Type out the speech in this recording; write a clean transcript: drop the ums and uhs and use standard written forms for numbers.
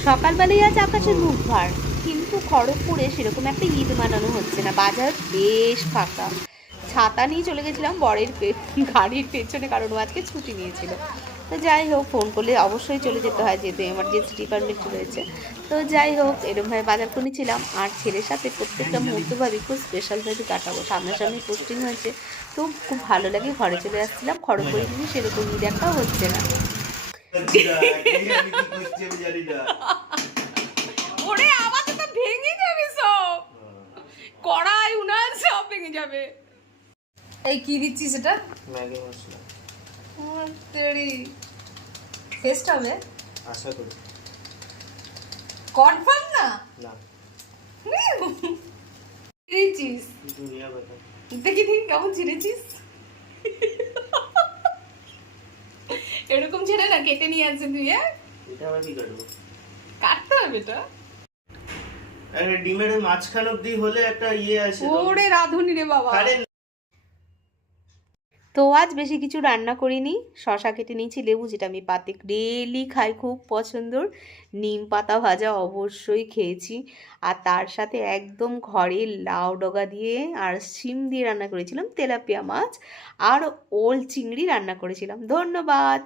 সকালবেলায় আজ আকাশের মুখ ভার, কিন্তু খড়গপুরে সেরকম একটা ঈদ মানানো হচ্ছে না। বাজার বেশ ফাঁকা। ছাতা নিয়ে চলে গেছিলাম বরের গাড়ির পেছনে, কারণ ও আজকে ছুটি নিয়েছিল। তো যাই হোক, ফোন করলে অবশ্যই চলে যেতে হয়, যেহেতু এমার্জেন্সি ডিপার্টমেন্ট রয়েছে। তো যাই হোক, এরমভাবে বাজার করে নিয়েছিলাম। আর ছেলের সাথে প্রত্যেকটা মুহূর্ত ভাবি খুব স্পেশালভাবে কাটাবো। সামনাসামনি পোস্টিং হয়েছে, তো খুব ভালো লাগে। ঘরে চলে আসছিলাম। খড়গপুরে কিন্তু সেরকম ঈদ একটাও হচ্ছে না। ওরে আমাদের তো ভেঙে যাবে সব, কড়াই উনান সব ভেঙে যাবে। এই কি দিচ্ছিস এটা? ম্যাগি মশলা। তেরি টেস্ট হবে আশা করি। কনফার্ম না? না। ছিঁড়েছিস? দুনিয়া কথা। দেখি দেখি কেমন ছিঁড়েছিস। এরকম ছেড়ে না, কেটে নিয়ে আসছে তুই। এটা আবার কি কাটবো? কাটতে হবে এটা। আরে ডিমের মাঝখান অবধি হলে একটা ইয়ে আছে। ওরে রাধুনি রে বাবা। আরে তো আজ বেশি কিছু রান্না করিনি। শশা কেটে নিয়েছি, লেবু, যেটা আমি পাতে ডেলি খাই, খুব পছন্দর। নিম পাতা ভাজা অবশ্যই খেয়েছি। আর তার সাথে একদম ঘরে লাউ ডগা দিয়ে আর শিম দিয়ে রান্না করেছিলাম তেলাপিয়া মাছ, আর ওল চিংড়ি রান্না করেছিলাম। ধন্যবাদ।